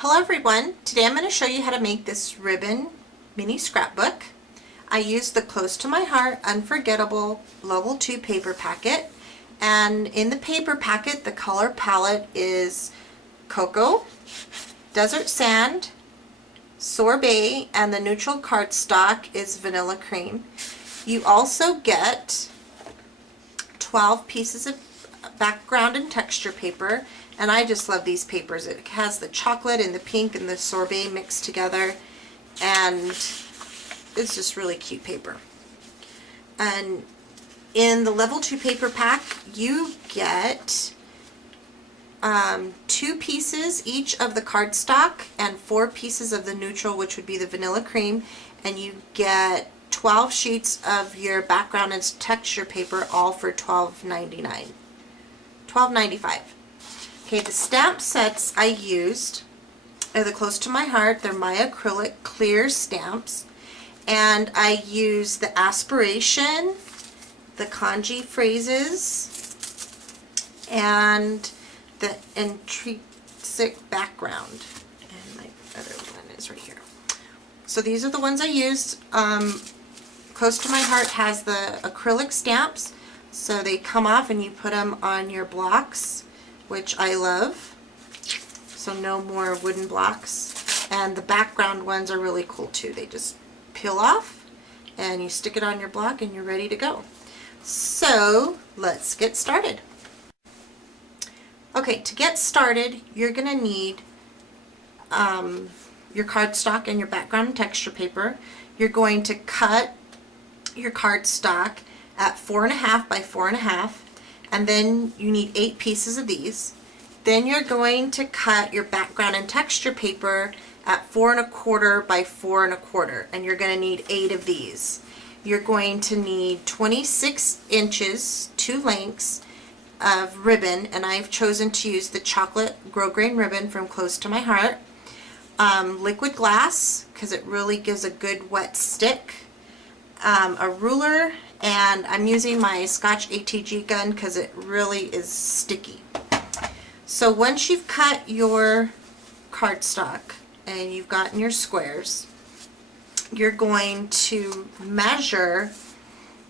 Hello everyone, today I'm going to show you how to make this ribbon mini scrapbook. I used the Close to My Heart Unforgettable Level 2 paper packet, and in the paper packet the color palette is Cocoa, Desert Sand, Sorbet, and the neutral cardstock is Vanilla Cream. You also get 12 pieces of background and texture paper, and I just love these papers. It has the chocolate and the pink and the sorbet mixed together, and it's just really cute paper. And in the level 2 paper pack you get 2 pieces each of the cardstock and 4 pieces of the neutral, which would be the vanilla cream, and you get 12 sheets of your background and texture paper, all for $12.95. Okay, the stamp sets I used are the Close to My Heart. They're my acrylic clear stamps, and I use the Aspiration, the Kanji Phrases, and the Intrinsic Background, and my other one is right here. So these are the ones I used. Close to My Heart has the acrylic stamps, so they come off and you put them on your blocks, which I love. So no more wooden blocks. And the background ones are really cool too. They just peel off and you stick it on your block and you're ready to go. So let's get started. Okay, to get started you're going to need your cardstock and your background and texture paper. You're going to cut your cardstock at 4.5 by 4.5, and then you need 8 pieces of these. Then you're going to cut your background and texture paper at 4.25 by 4.25, and you're going to need 8 of these. You're going to need 26 inches, 2 lengths of ribbon, and I've chosen to use the chocolate grosgrain ribbon from Close to My Heart. Liquid glass, because it really gives a good wet stick. A ruler, and I'm using my Scotch ATG gun because it really is sticky. So once you've cut your cardstock and you've gotten your squares, you're going to measure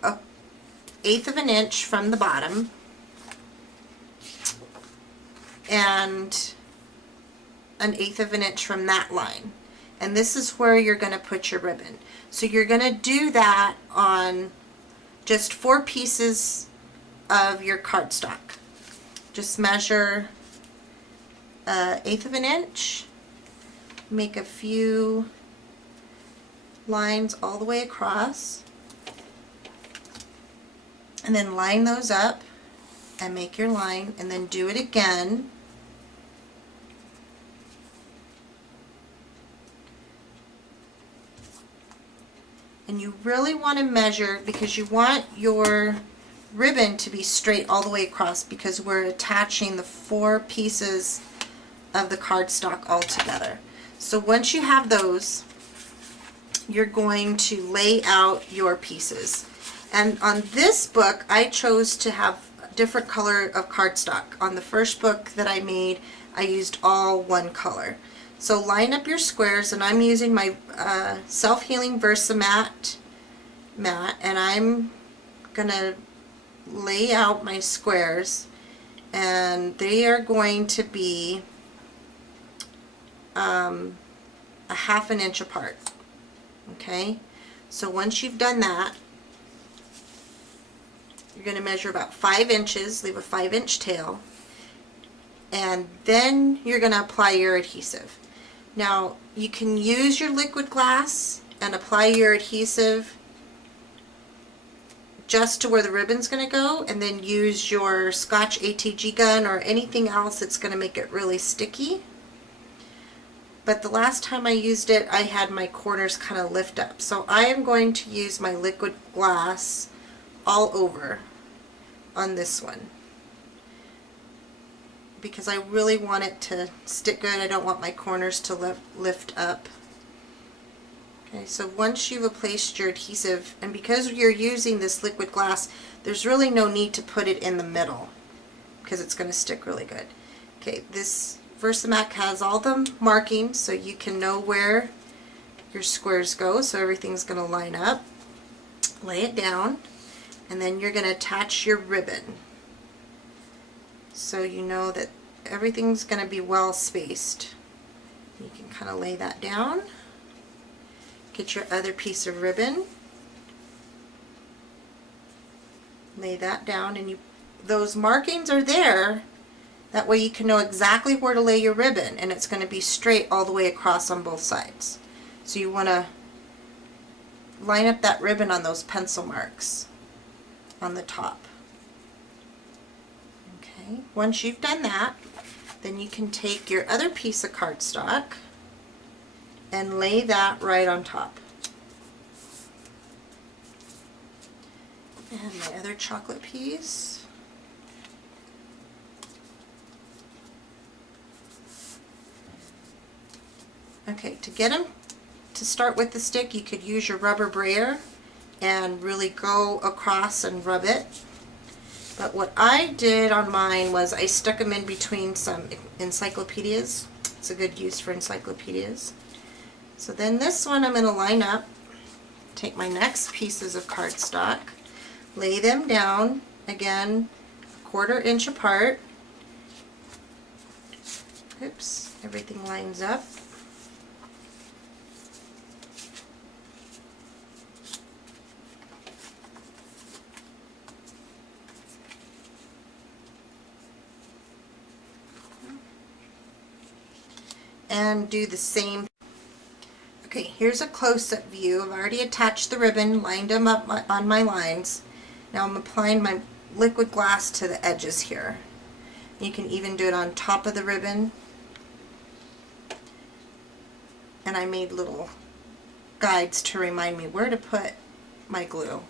1/8 of an inch from the bottom and 1/8 of an inch from that line, and this is where you're going to put your ribbon. So you're going to do that on just 4 pieces of your cardstock. Just measure 1/8 of an inch, make a few lines all the way across, and then line those up and make your line, and then do it again. And you really want to measure, because you want your ribbon to be straight all the way across, because we're attaching the 4 pieces of the cardstock all together. So once you have those, you're going to lay out your pieces. And on this book I chose to have a different color of cardstock. On the first book that I made I used all one color. So line up your squares, and I'm using my Self-Healing Versamat mat, and I'm gonna lay out my squares, and they are going to be 1/2 an inch apart. Okay, so once you've done that, you're going to measure about 5 inches, leave a 5-inch tail, and then you're going to apply your adhesive. Now you can use your liquid glass and apply your adhesive just to where the ribbon's going to go, and then use your Scotch ATG gun or anything else that's going to make it really sticky. But the last time I used it I had my corners kind of lift up, so I am going to use my liquid glass all over on this one, because I really want it to stick good. I don't want my corners to lift up. Okay, so once you've placed your adhesive, and because you're using this liquid glass, there's really no need to put it in the middle because it's going to stick really good. Okay, this Versamark has all the markings so you can know where your squares go, so everything's going to line up. Lay it down, and then you're going to attach your ribbon so you know that everything's going to be well spaced. You can kind of lay that down. Get your other piece of ribbon, lay that down, and those markings are there. That way you can know exactly where to lay your ribbon, and it's going to be straight all the way across on both sides. So you want to line up that ribbon on those pencil marks on the top. Okay, once you've done that, then you can take your other piece of cardstock and lay that right on top. And my other chocolate piece. Okay, to get them to start with the stick, you could use your rubber brayer and really go across and rub it. But what I did on mine was I stuck them in between some encyclopedias. It's a good use for encyclopedias. So then this one I'm going to line up, take my next pieces of cardstock, lay them down, again, 1/4 inch apart. Oops, everything lines up. And do the same. Okay, here's a close-up view. I've already attached the ribbon, lined them up on my lines. Now I'm applying my liquid glass to the edges here. You can even do it on top of the ribbon. And I made little guides to remind me where to put my glue.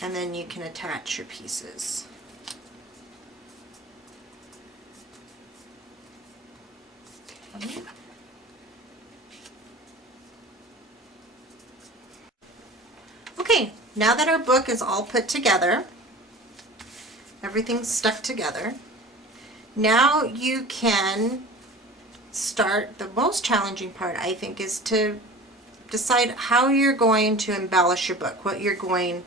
And then you can attach your pieces. Okay. Okay, now that our book is all put together, everything's stuck together, now you can start. The most challenging part, I think, is to decide how you're going to embellish your book, what you're going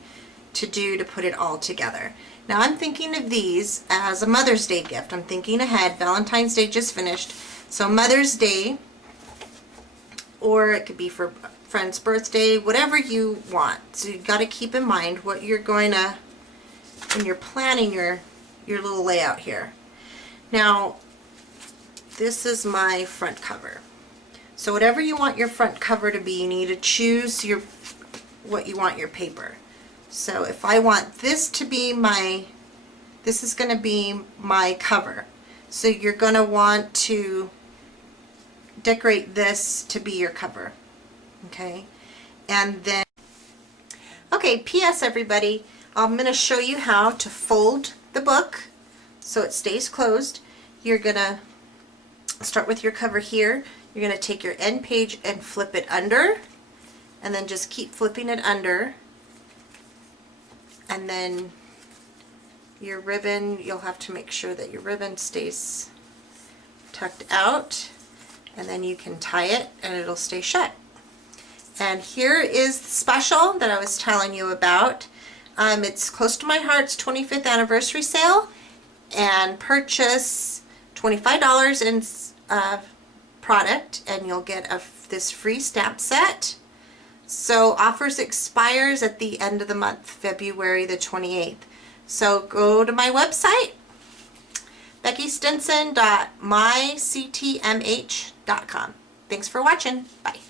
to do to put it all together. Now I'm thinking of these as a Mother's Day gift. I'm thinking ahead. Valentine's Day just finished. So Mother's Day, or it could be for a friend's birthday, whatever you want. So you've got to keep in mind what you're going to, when you're planning your little layout here. Now, this is my front cover. So whatever you want your front cover to be, you need to choose what you want your paper. So if I want this to be this is going to be my cover. So you're going to want to decorate this to be your cover. Okay, and then, okay, P.S. everybody, I'm going to show you how to fold the book so it stays closed. You're going to start with your cover here. You're going to take your end page and flip it under, and then just keep flipping it under, and then your ribbon, you'll have to make sure that your ribbon stays tucked out, and then you can tie it and it'll stay shut. And here is the special that I was telling you about. It's Close to My Heart's 25th anniversary sale, and purchase $25 in product and you'll get this free stamp set. So offers expires at the end of the month, February the 28th. So go to my website, beckystinson.myctmh.com. Thanks for watching. Bye.